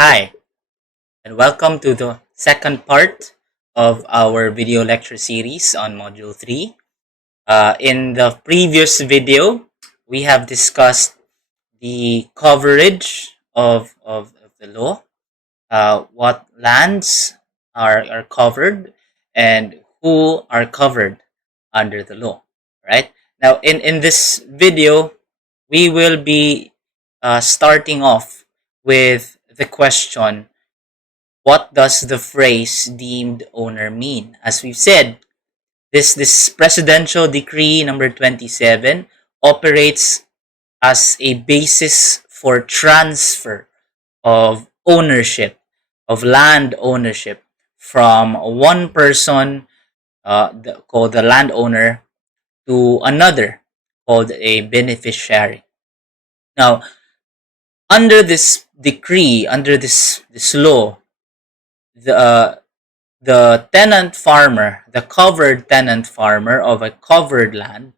Hi, and welcome to the second part of our video lecture series on Module 3. In the previous video, we have discussed the coverage of the law, what lands are covered, and who are covered under the law. Right? Now, in this video, we will be starting off with the question, what does the phrase deemed owner mean? As we've said, this presidential decree number 27 operates as a basis for transfer of ownership, of land ownership from one person called the landowner to another called a beneficiary. Now, under this decree, under this law, the the tenant farmer, the covered tenant farmer of a covered land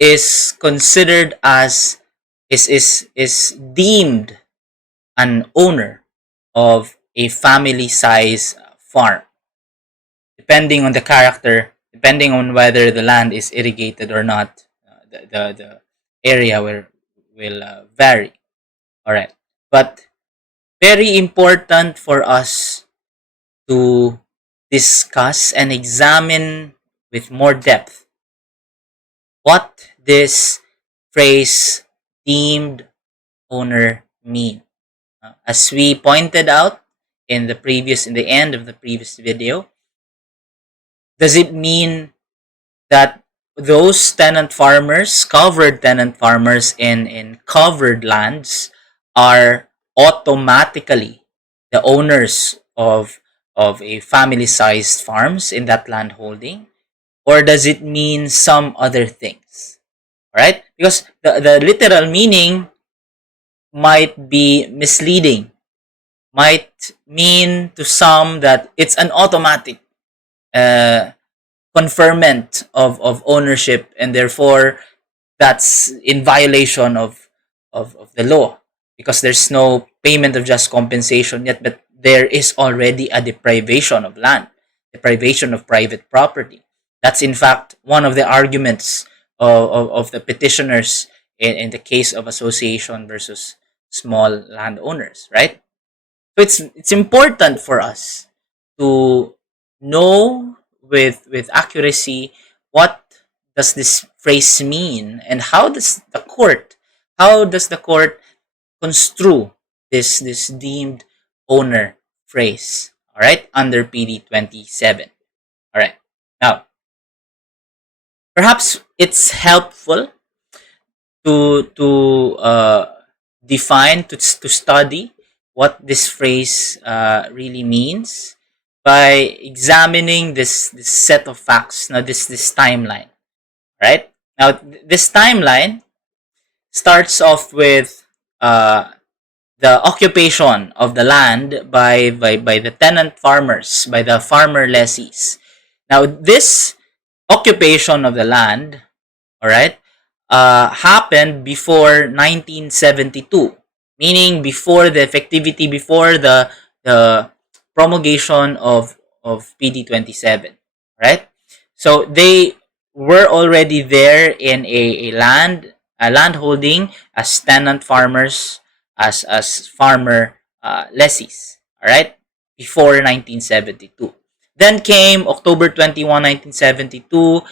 is considered as is deemed an owner of a family size farm, depending on the character, depending on whether the land is irrigated or not. The area will vary. All right, but very important for us to discuss and examine with more depth what this phrase deemed owner mean. As we pointed out in the end of the previous video, does it mean that those tenant farmers, covered tenant farmers in covered lands, are automatically the owners of a family sized farms in that land holding, or does it mean some other things? Right? Because the literal meaning might be misleading, might mean to some that it's an automatic uh, conferment of ownership, and therefore that's in violation of the law because there's no payment of just compensation yet, but there is already a deprivation of land, deprivation of private property. That's in fact one of the arguments of the petitioners in the case of association versus small landowners, right? So it's important for us to know with accuracy what does this phrase mean, and how does the court construe this deemed owner phrase, all right, under PD 27. All right, now perhaps it's helpful to define, to study what this phrase really means by examining this set of facts. Now this timeline, right? Now this timeline starts off with uh, the occupation of the land by the tenant farmers, by the farmer lessees. Now this occupation of the land, all right, happened before 1972, meaning before the effectivity, before the promulgation of PD 27, right? So they were already there in a land holding as tenant farmers, as farmer lessees, all right, before 1972. Then came October 21, 1972,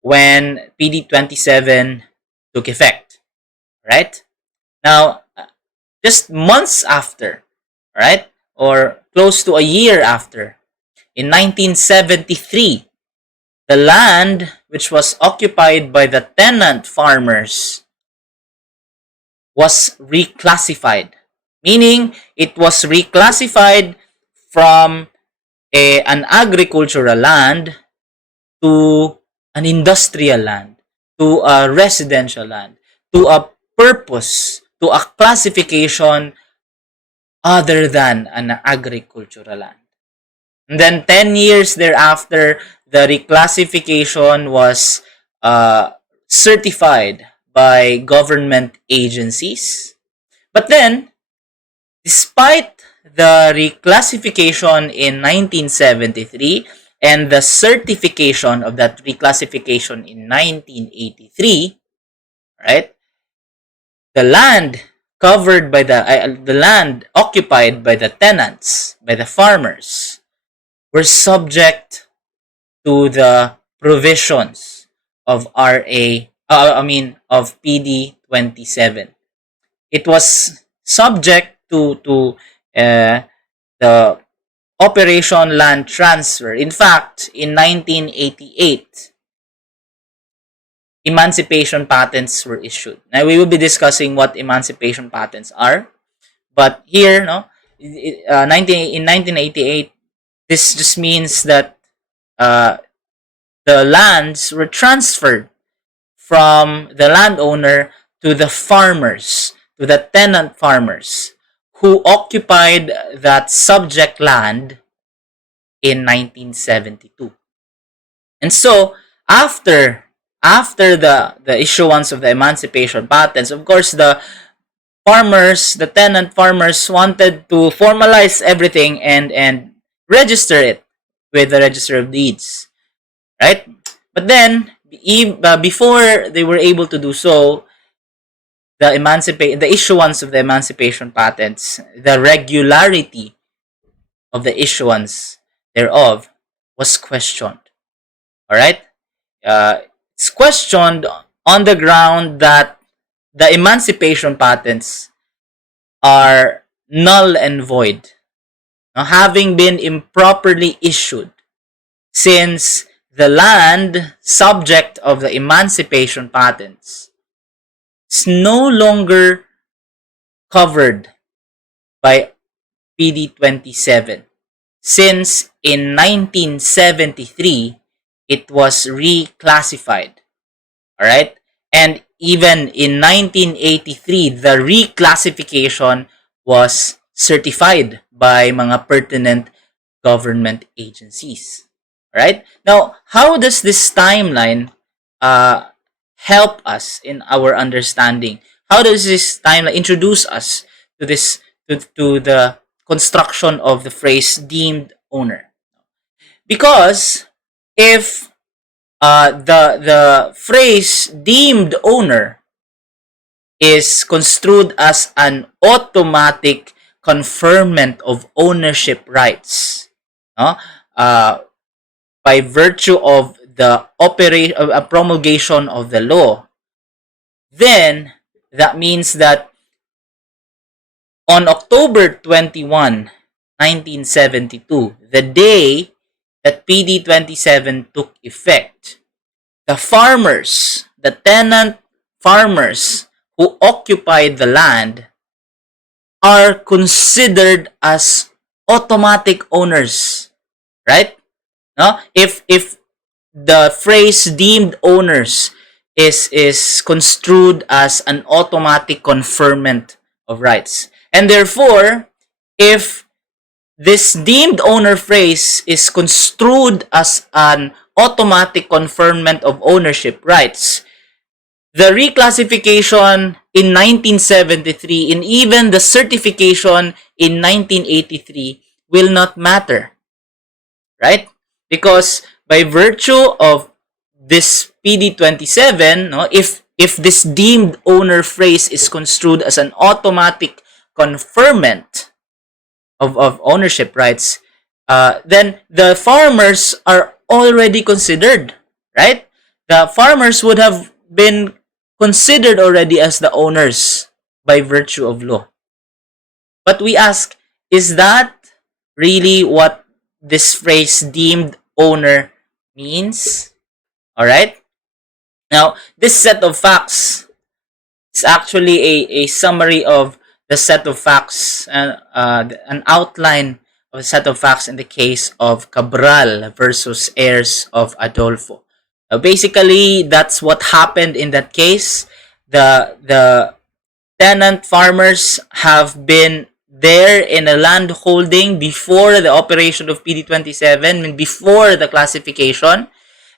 when PD 27 took effect, right? Now, just months after, right, or close to a year after, in 1973, the land which was occupied by the tenant farmers was reclassified, meaning it was reclassified from an agricultural land to an industrial land, to a residential land, to a purpose, to a classification other than an agricultural land. And then 10 years thereafter, the reclassification was certified by government agencies. But then, Despite the reclassification in 1973 and the certification of that reclassification in 1983, right? The land covered by the land occupied by the tenants, by the farmers, were subject to the provisions of of PD 27. It was subject to the Operation Land Transfer. In fact, in 1988, emancipation patents were issued. Now, we will be discussing what emancipation patents are. But here, no, in 1988, this just means that uh, the lands were transferred from the landowner to the farmers, to the tenant farmers who occupied that subject land in 1972. And so, after the issuance of the emancipation patents, of course, the tenant farmers wanted to formalize everything and register it with the Register of Deeds, right? But then, before they were able to do so, the issuance of the emancipation patents, the regularity of the issuance thereof was questioned. All right, it's questioned on the ground that the emancipation patents are null and void, having been improperly issued, since the land subject of the emancipation patents is no longer covered by PD 27, since in 1973 it was reclassified. All right, and even in 1983 the reclassification was certified by mga pertinent government agencies. All right, now how does this timeline help us in our understanding? How does this timeline introduce us to this to the construction of the phrase deemed owner? Because if the phrase deemed owner is construed as an automatic conferment of ownership rights, no? By virtue of the promulgation of the law, then that means that on October 21, 1972, the day that PD 27 took effect, the farmers, the tenant farmers who occupied the land are considered as automatic owners, right? No? If the phrase deemed owners is construed as an automatic conferment of rights, and therefore, if this deemed owner phrase is construed as an automatic conferment of ownership rights, the reclassification in 1973 and even the certification in 1983 will not matter, right? Because by virtue of this PD 27, no, if this deemed owner phrase is construed as an automatic conferment of ownership rights, then the farmers are already considered, right? The farmers would have been considered already as the owners by virtue of law. But we ask, is that really what this phrase deemed owner means? All right. Now, this set of facts is actually a summary of the set of facts, an outline of a set of facts in the case of Cabral versus heirs of Adolfo. Basically, that's what happened in that case. The tenant farmers have been there in a land holding before the operation of PD 27, and before the classification,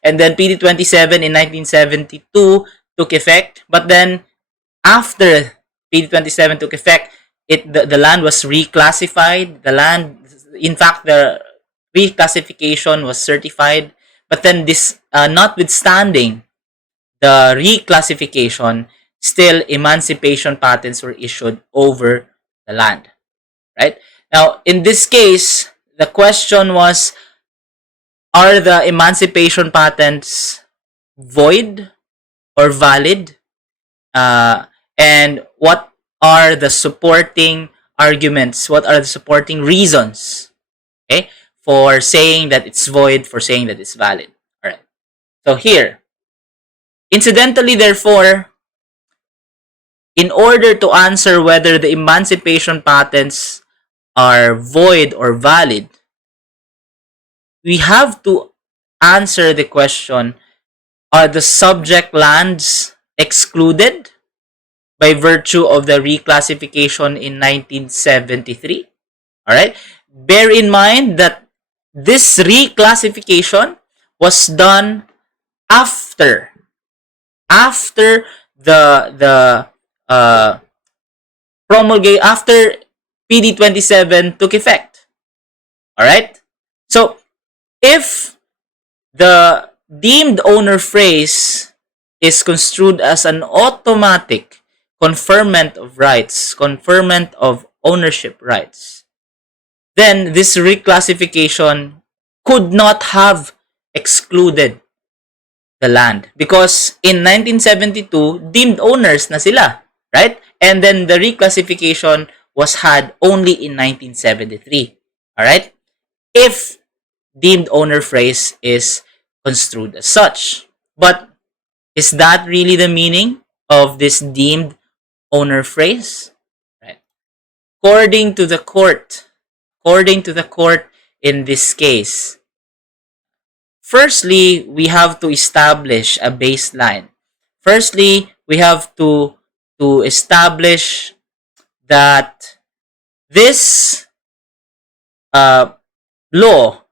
and then PD 27 in 1972 took effect. But then after PD 27 took effect, the land was reclassified. The land, in fact, the reclassification was certified. But then this, notwithstanding the reclassification, still emancipation patents were issued over the land. Right? Now, in this case, the question was, are the emancipation patents void or valid? And what are the supporting arguments? What are the supporting reasons, okay, for saying that it's void, for saying that it's valid? All right. So here, incidentally, therefore, in order to answer whether the emancipation patents are void or valid, we have to answer the question, are the subject lands excluded by virtue of the reclassification in 1973? All right. Bear in mind that this reclassification was done after the promulgate, after PD 27 took effect. All right. So if the deemed owner phrase is construed as an automatic conferment of rights, conferment of ownership rights, then this reclassification could not have excluded the land, because in 1972 deemed owners na sila, right? And then the reclassification was had only in 1973. All right? If deemed owner phrase is construed as such. But is that really the meaning of this deemed owner phrase? Right. According to the court in this case, firstly, we have to establish a baseline. Firstly, we have to establish that this law,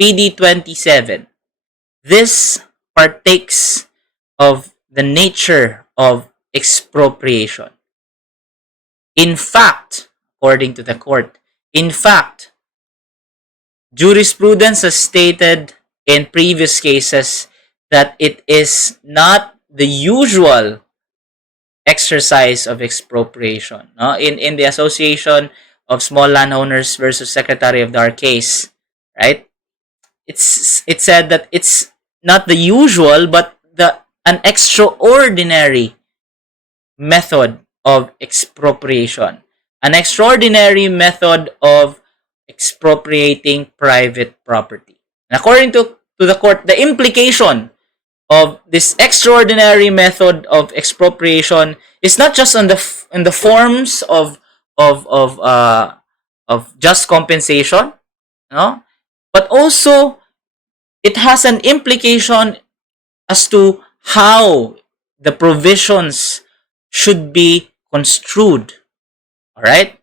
PD 27, this partakes of the nature of expropriation. In fact, according to the court, in fact, jurisprudence has stated in previous cases that it is not the usual exercise of expropriation. No? In the Association of Small Landowners versus Secretary of the case, right? It said that it's not the usual, but an extraordinary method of expropriation, an extraordinary method of expropriating private property. And according to the court, the implication of this extraordinary method of expropriation is not just on in the forms of just compensation, no, but also it has an implication as to how the provisions should be construed. All right?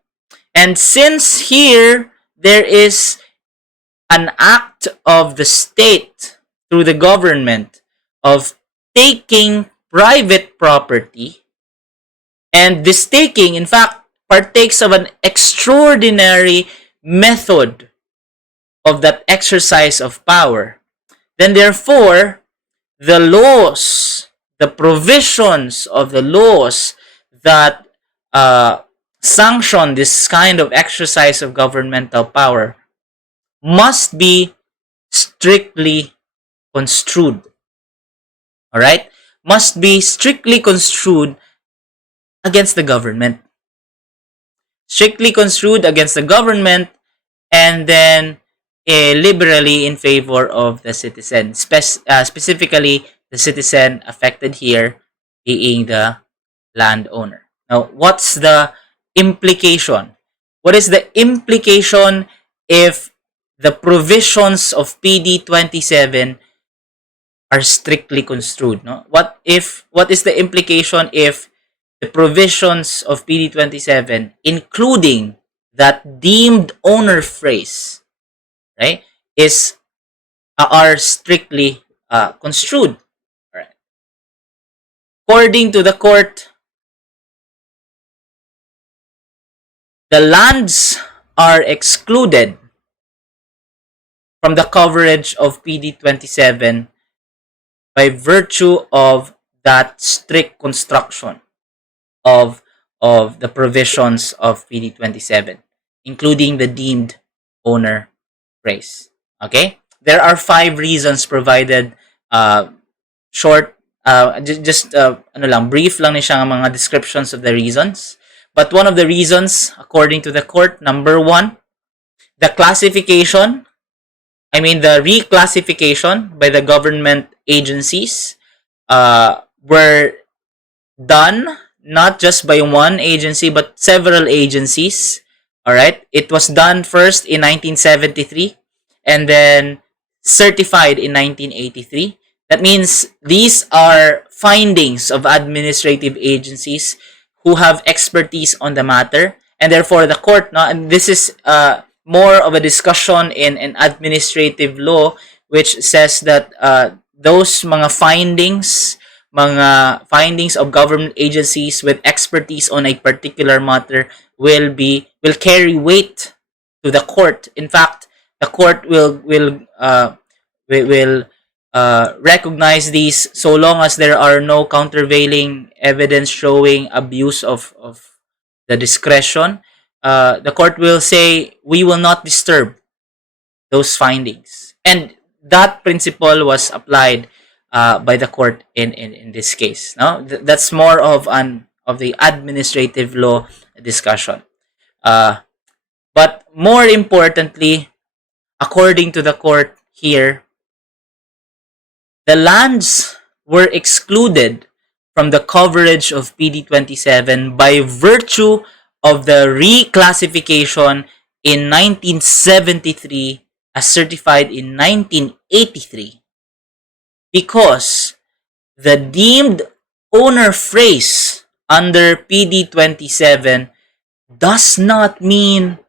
And since here there is an act of the state through the government of taking private property, and this taking, in fact, partakes of an extraordinary method of that exercise of power, then therefore, the laws, the provisions of the laws that sanction this kind of exercise of governmental power must be strictly construed. All right? Must be strictly construed against the government. Strictly construed against the government, and then liberally in favor of the citizen. Specifically, the citizen affected here being the landowner. Now, what's the implication? What is the implication if the provisions of PD 27 are strictly construed? No? What is the implication if the provisions of PD 27, including that deemed owner phrase, right, are strictly construed? Right. According to the court, the lands are excluded from the coverage of PD 27 by virtue of that strict construction of the provisions of PD 27, including the deemed owner phrase. Okay? There are 5 reasons provided, short, ano lang, brief lang ni siya mga descriptions of the reasons. But one of the reasons, according to the court, number 1, the classification, the reclassification by the government agencies were done not just by one agency but several agencies. All right, it was done first in 1973 and then certified in 1983. That means these are findings of administrative agencies who have expertise on the matter, and therefore the court, no, and this is more of a discussion in administrative law, which says that those mga findings of government agencies with expertise on a particular matter will carry weight to the court. In fact, the court will recognize these so long as there are no countervailing evidence showing abuse of the discretion. The court will say we will not disturb those findings, and that principle was applied by the court in this case. No, that's more of the administrative law discussion. But more importantly, according to the court here, the lands were excluded from the coverage of PD 27 by virtue of the reclassification in 1973 as certified in 1983, because the deemed owner phrase under PD 27 does not mean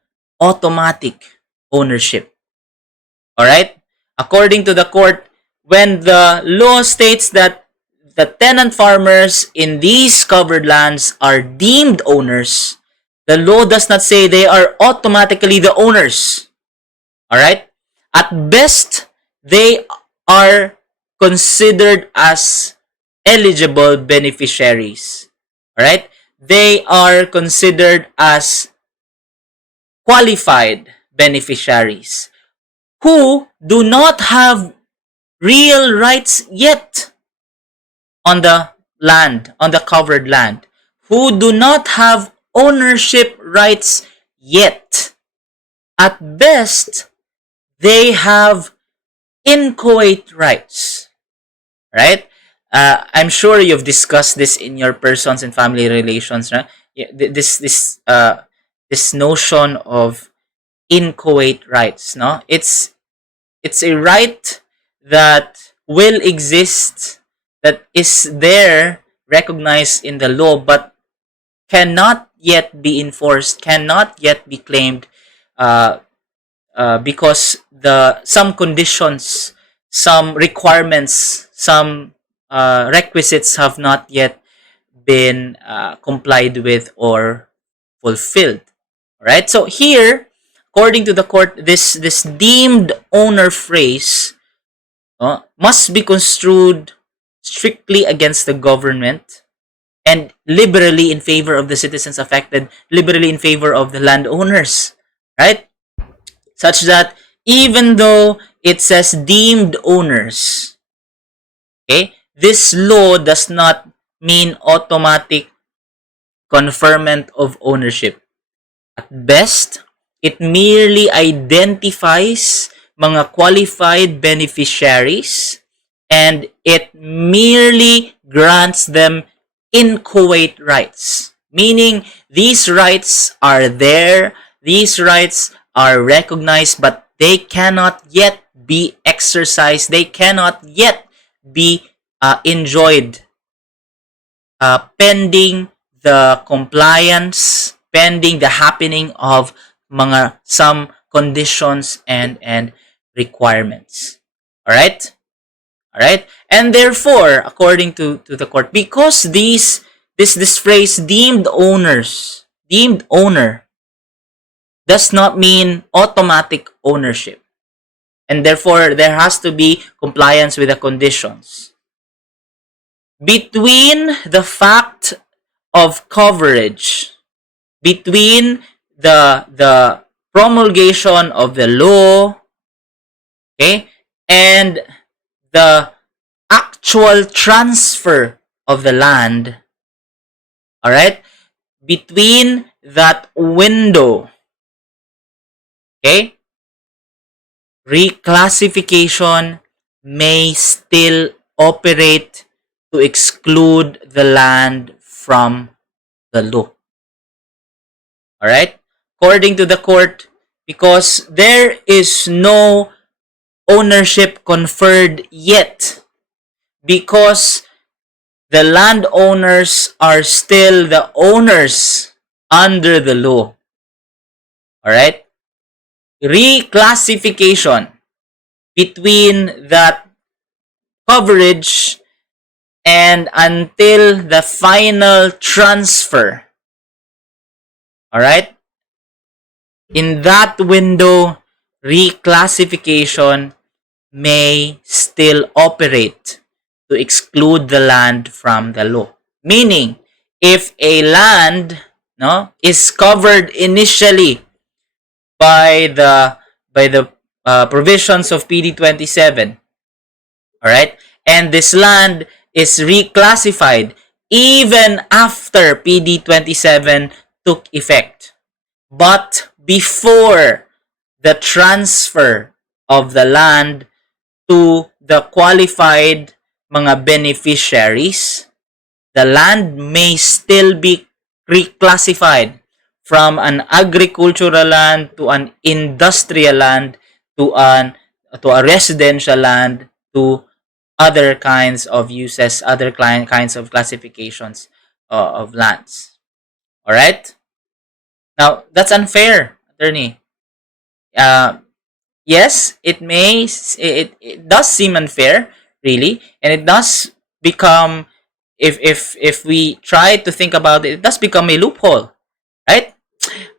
automatic ownership. Alright? According to the court, when the law states that the tenant farmers in these covered lands are deemed owners, the law does not say they are automatically the owners. Alright? At best, they are considered as eligible beneficiaries. Alright? They are considered as qualified beneficiaries who do not have real rights yet on the land, on the covered land, who do not have ownership rights yet. At best, they have inchoate rights. Right? I'm sure you've discussed this in your persons and family relations. Right? This notion of inchoate rights. No, it's a right that will exist, that is there recognized in the law, but cannot yet be enforced, cannot yet be claimed, because some conditions, some requirements, some requisites have not yet been complied with or fulfilled. All right. So here, according to the court, this deemed owner phrase must be construed strictly against the government and liberally in favor of the citizens affected, liberally in favor of the landowners, right? Such that even though it says deemed owners, okay, this law does not mean automatic conferment of ownership. At best, it merely identifies mga qualified beneficiaries and it merely grants them inchoate rights. Meaning, these rights are there, these rights are recognized, but they cannot yet be exercised, they cannot yet be enjoyed pending the compliance, pending the happening of some conditions and requirements. Alright? Alright? And therefore, according to the court, because this phrase deemed owner does not mean automatic ownership. And therefore, there has to be compliance with the conditions. Between the fact of coverage, between the promulgation of the law, okay, and the actual transfer of the land, all right, between that window, okay, reclassification may still operate to exclude the land from the law. All right? According to the court, because there is no ownership conferred yet, because the landowners are still the owners under the law. All right? Reclassification between that coverage and until the final transfer. All right? In that window, reclassification may still operate to exclude the land from the law. Meaning, if a land is covered initially by the provisions of PD 27, all right, and this land is reclassified even after PD 27 took effect, but before the transfer of the land to the qualified mga beneficiaries, the land may still be reclassified from an agricultural land to an industrial land to a residential land to other kinds of uses, other kinds of classifications of lands. All right? Now, that's unfair, attorney. Yes, it does seem unfair, really, and it does become, if we try to think about it, it does become a loophole, right?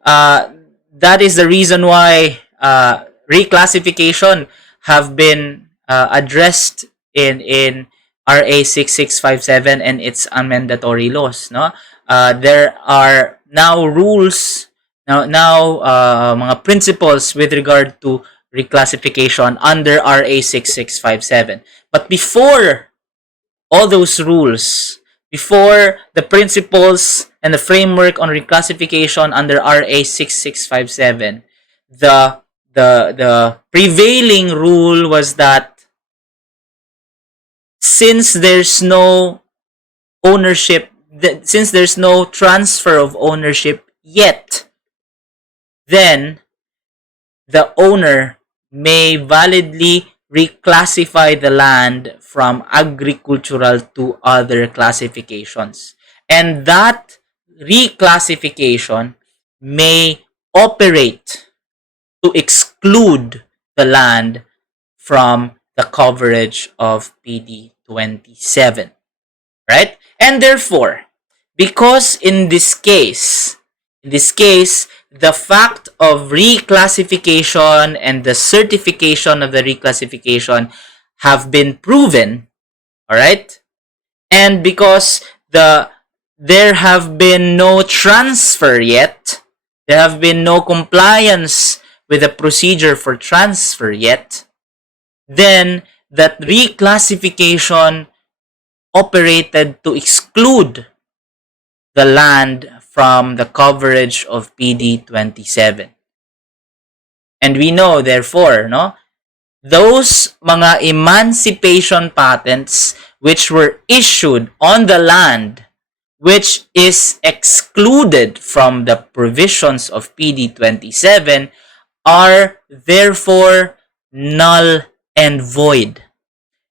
That is the reason why reclassification have been addressed in RA 6657 and its amendatory laws. No, there are now rules, mga principles with regard to reclassification under RA 6657. But before all those rules, before the principles and the framework on reclassification under RA 6657, the prevailing rule was that since there's no ownership, since there's no transfer of ownership yet, then the owner may validly reclassify the land from agricultural to other classifications. And that reclassification may operate to exclude the land from the coverage of PD 27. Right? And therefore, because in this case, the fact of reclassification and the certification of the reclassification have been proven, all right? And because there have been no transfer yet, there have been no compliance with the procedure for transfer yet, then that reclassification operated to exclude the land from the coverage of PD 27. And we know, therefore, those mga emancipation patents which were issued on the land which is excluded from the provisions of PD 27 are therefore null and void.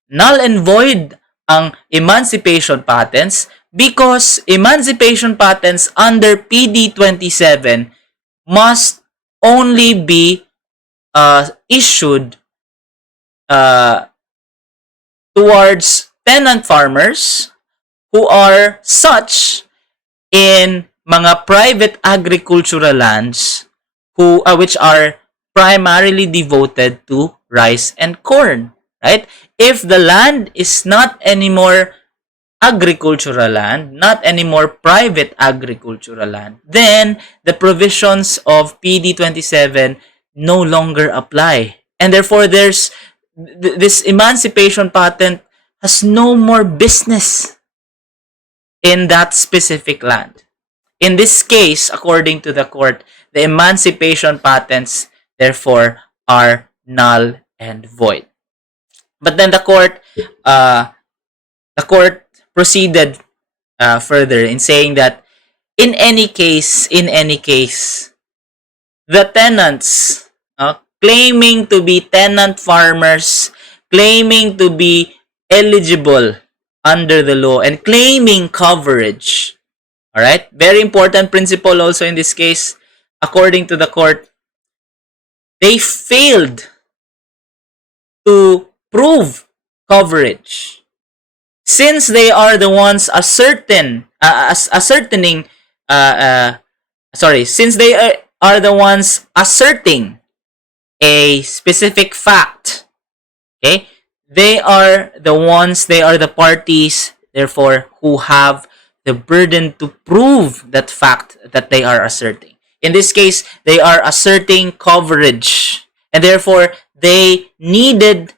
Null and void ang emancipation patents because emancipation patents under PD 27 must only be issued towards tenant farmers who are such in mga private agricultural lands which are primarily devoted to rice and corn, right? If the land is not anymore agricultural land, not anymore private agricultural land, then the provisions of PD 27 no longer apply. And therefore, this emancipation patent has no more business in that specific land. In this case, according to the court, the emancipation patents, therefore, are null and void. But then the court proceeded further in saying that in any case, the tenants claiming to be tenant farmers, claiming to be eligible under the law, and claiming coverage. All right, very important principle also in this case. According to the court, they failed to prove coverage since they are the ones since they are the ones asserting a specific fact. Okay, they are the parties, therefore, who have the burden to prove that fact that they are asserting. In this case, they are asserting coverage, and therefore they needed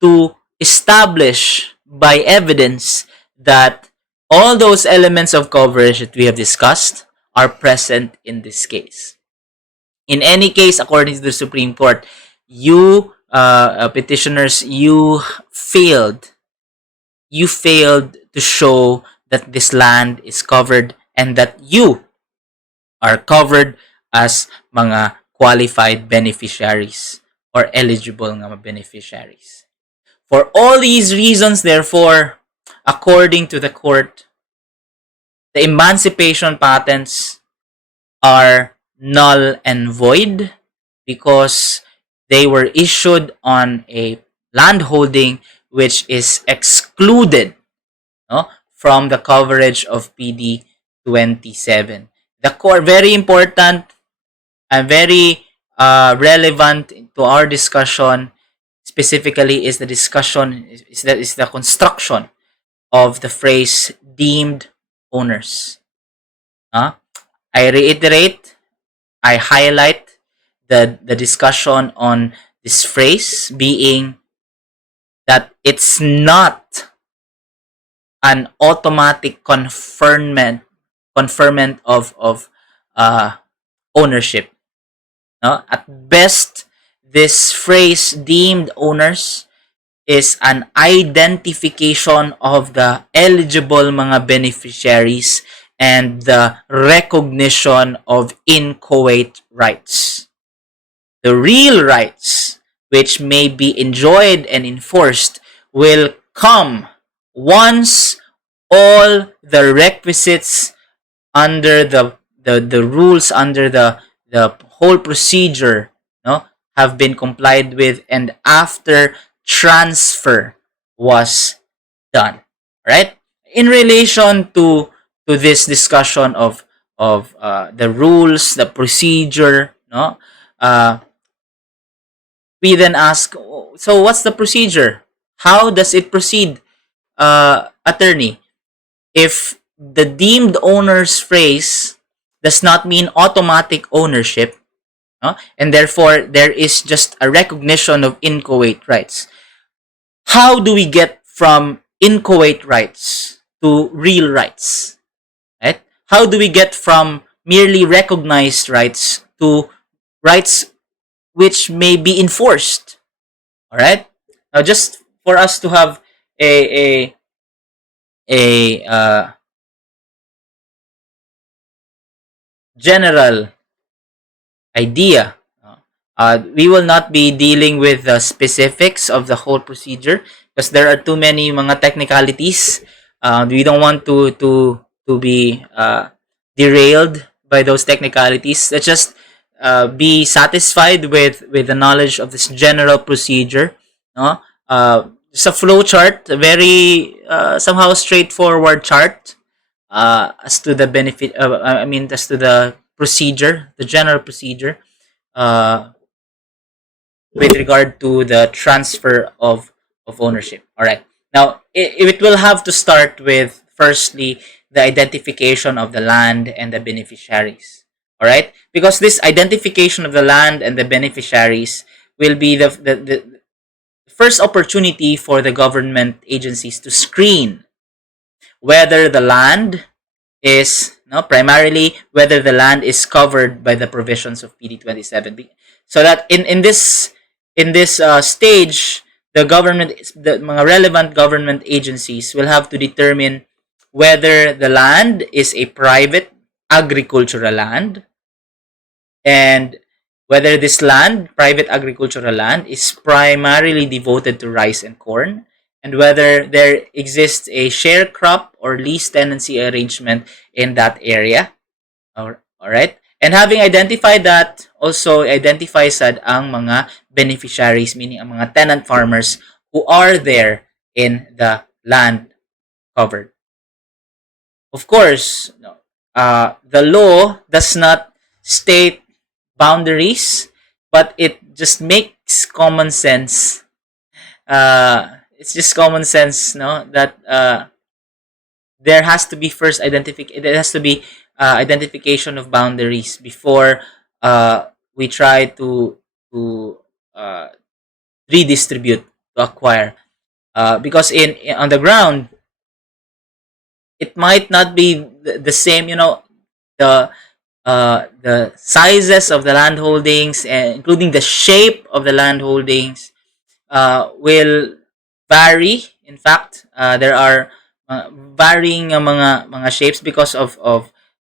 to establish by evidence that all those elements of coverage that we have discussed are present in this case. In any case, according to the Supreme Court, you petitioners, you failed to show that this land is covered and that you are covered as mga qualified beneficiaries or eligible nga beneficiaries. For all these reasons, therefore, according to the court, the emancipation patents are null and void because they were issued on a landholding which is excluded from the coverage of PD 27. The core, very important and very relevant to our discussion specifically is the construction of the phrase deemed owners. I reiterate, I highlight the discussion on this phrase being that it's not an automatic conferment of ownership. No? At best, this phrase deemed owners is an identification of the eligible mga beneficiaries and the recognition of inchoate rights. The real rights which may be enjoyed and enforced will come once all the requisites under the rules, under the whole procedure have been complied with, and after transfer was done. Right? In relation to this discussion of the rules, the procedure, we then ask, so what's the procedure? How does it proceed, attorney? If the deemed owner's phrase does not mean automatic ownership, and therefore there is just a recognition of inchoate rights, how do we get from inchoate rights to real rights? Right? How do we get from merely recognized rights to rights which may be enforced? All right. Now, just for us to have a general idea, we will not be dealing with the specifics of the whole procedure because there are too many mga technicalities. We don't want to be derailed by those technicalities. Let's just be satisfied with the knowledge of this general procedure. It's a flow chart, a very somehow straightforward chart as to the benefit. As to the procedure, the general procedure, uh, with regard to the transfer of ownership. All right. Now, it will have to start with firstly the identification of the land and the beneficiaries. All right, because this identification of the land and the beneficiaries will be the first opportunity for the government agencies to screen whether the land is no primarily whether the land is covered by the provisions of PD 27, so that in this stage the mga relevant government agencies will have to determine whether the land is a private agricultural land, and whether this land, private agricultural land, is primarily devoted to rice and corn, and whether there exists a share crop or lease tenancy arrangement in that area. All right? And having identified that, also identify sad ang mga beneficiaries, meaning ang mga tenant farmers who are there in the land covered. Of course, the law does not state boundaries, but it just makes common sense. It's just common sense, no, that there has to be first identification of boundaries before we try to uh, redistribute, to acquire, because on the ground it might not be the same, the the sizes of the land holdings, including the shape of the land holdings, will vary. In fact, there are varying mga shapes because of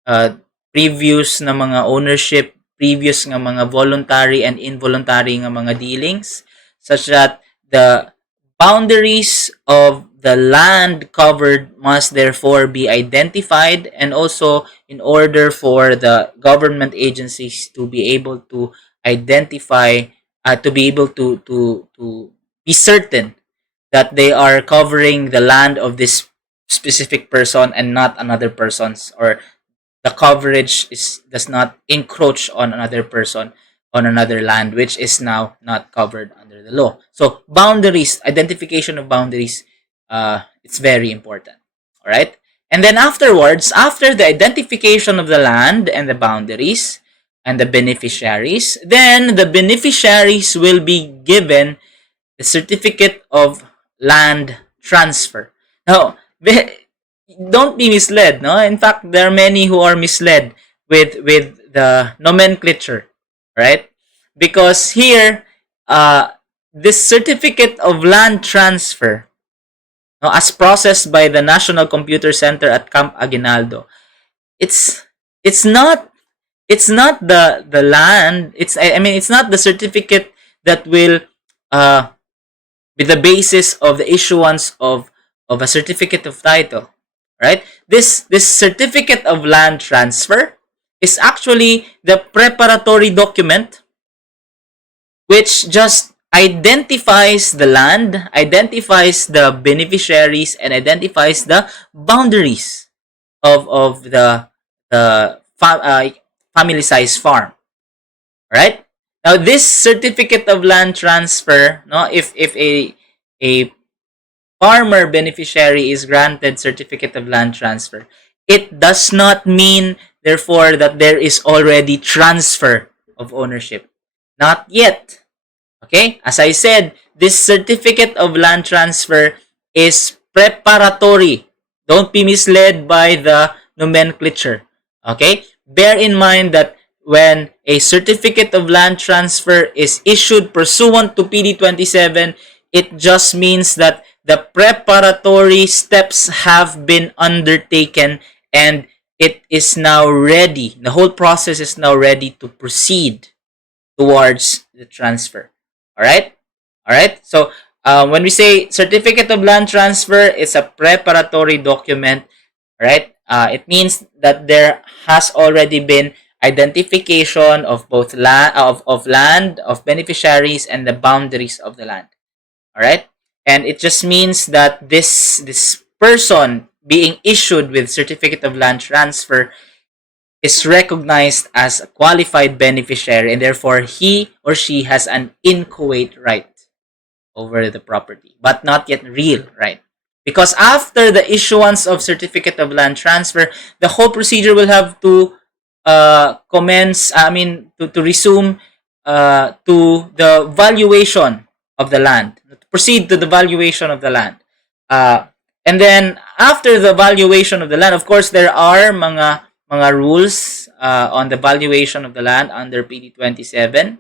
uh, previous na mga ownership, previous nga mga voluntary and involuntary nga mga dealings, such that the boundaries of the land covered must therefore be identified, and also in order for the government agencies to be able to identify, to be able to be certain that they are covering the land of this specific person and not another person's, or the coverage does not encroach on another person on another land which is now not covered under the law. So boundaries, identification of boundaries, it's very important. All right, and then afterwards, after the identification of the land and the boundaries and the beneficiaries, then the beneficiaries will be given the certificate of land transfer. Now, don't be misled, no? In fact, there are many who are misled with the nomenclature, right? Because here, this certificate of land transfer, no, as processed by the National Computer Center at Camp Aguinaldo, it's it's not the land. It's not the certificate that will be the basis of the issuance of a certificate of title, right? This certificate of land transfer is actually the preparatory document which just identifies the land, identifies the beneficiaries, and identifies the boundaries of the family size farm, right? Now, this certificate of land transfer, no, if a farmer beneficiary is granted certificate of land transfer, it does not mean, therefore, that there is already transfer of ownership. Not yet. Okay? As I said, this certificate of land transfer is preparatory. Don't be misled by the nomenclature. Okay? Bear in mind that when a certificate of land transfer is issued pursuant to PD 27, it just means that the preparatory steps have been undertaken and it is now ready. The whole process is now ready to proceed towards the transfer. All right? All right? So, when we say certificate of land transfer, it's a preparatory document. All right? It means that there has already been identification of both land, of land, of beneficiaries, and the boundaries of the land. All right, and it just means that this person being issued with certificate of land transfer is recognized as a qualified beneficiary, and therefore he or she has an inchoate right over the property, but not yet real right. Because after the issuance of certificate of land transfer, the whole procedure will have to to resume to the valuation of the land, to proceed to the valuation of the land. Uh, and then after the valuation of the land, of course, there are mga rules on the valuation of the land under PD 27.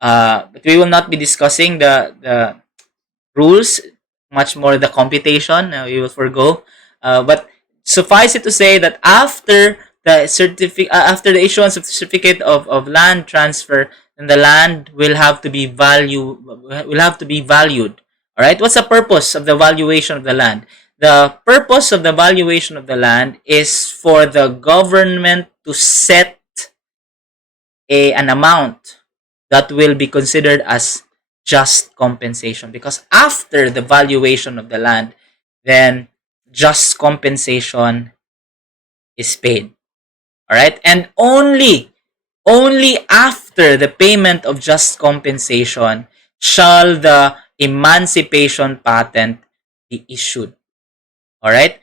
But we will not be discussing the rules, much more the computation. We will forgo. But suffice it to say that after the issuance of certificate of land transfer, then the land will have to be valued. All right. What's the purpose of the valuation of the land? The purpose of the valuation of the land is for the government to set an amount that will be considered as just compensation, because after the valuation of the land, then just compensation is paid. All right, and only after the payment of just compensation shall the emancipation patent be issued. All right,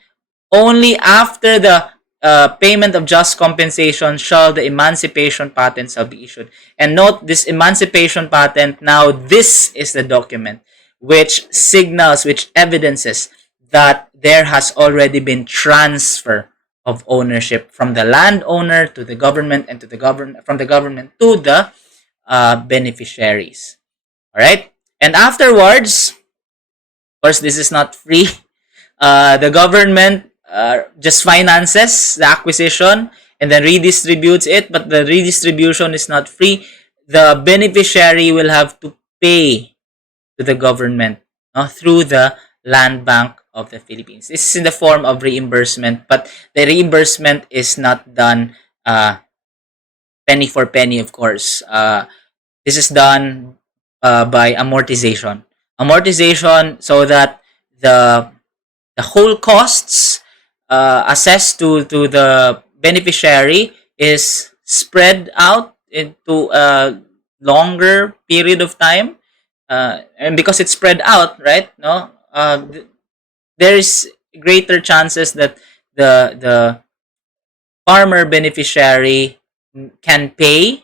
only after the payment of just compensation shall the emancipation patent shall be issued. And note this emancipation patent, now this is the document which signals, which evidences that there has already been transfer of ownership from the landowner to the government, and from the government to the beneficiaries. All right, and afterwards, of course, this is not free. The government just finances the acquisition and then redistributes it, but the redistribution is not free. The beneficiary will have to pay to the government through the Land Bank of the Philippines. This is in the form of reimbursement, but the reimbursement is not done penny for penny, of course. This is done by amortization. Amortization, so that the whole costs assessed to the beneficiary is spread out into a longer period of time, and because it's spread out, right? No, there is greater chances that the farmer beneficiary can pay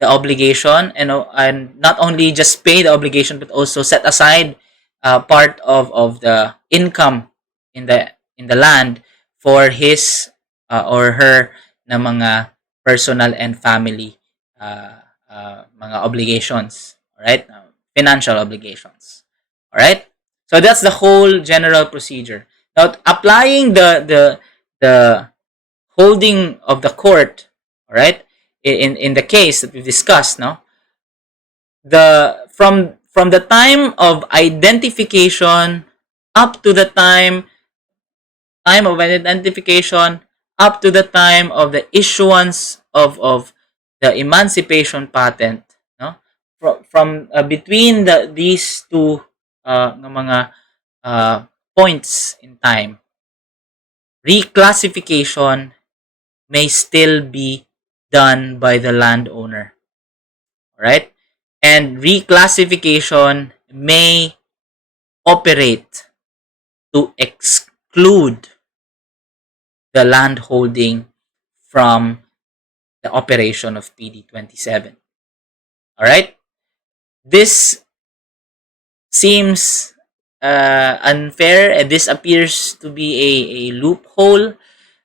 the obligation, and not only just pay the obligation, but also set aside part of the income in the land for his or her na mga personal and family mga obligations. All right, financial obligations. All right, so that's the whole general procedure. Now, applying the holding of the court, all right, in the case that we discussed, no, the from the time of identification up to the time of identification up to the time of the issuance of the emancipation patent, no, from between these two mga points in time, reclassification may still be done by the landowner. All right, and reclassification may operate to exclude the land holding from the operation of PD 27. All right, this seems unfair, and this appears to be a loophole.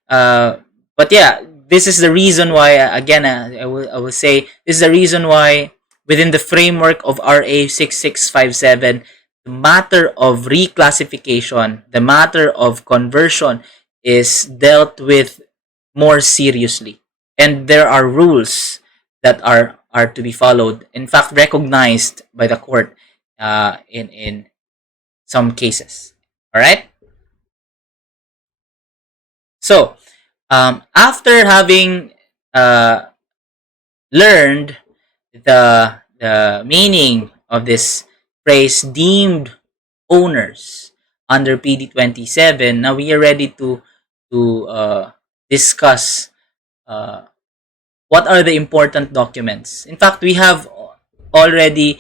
But yeah, this is the reason why, again, I will say, this is the reason why within the framework of RA 6657, the matter of reclassification, the matter of conversion is dealt with more seriously. And there are rules that are to be followed, in fact recognized by the court in some cases. All right, so after having learned the meaning of this phrase, deemed owners under PD 27, now we are ready to discuss what are the important documents. In fact, we have already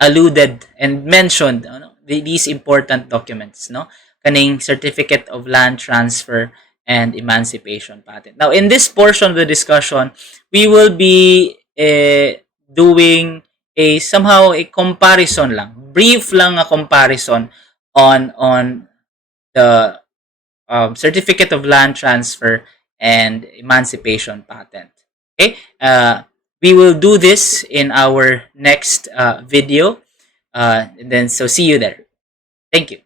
alluded and mentioned these important documents, no? Kaning certificate of land transfer and emancipation patent. Now, in this portion of the discussion, we will be doing a somehow a comparison lang, brief lang a comparison on the certificate of land transfer and emancipation patent. Okay, we will do this in our next video, and then so see you there. Thank you.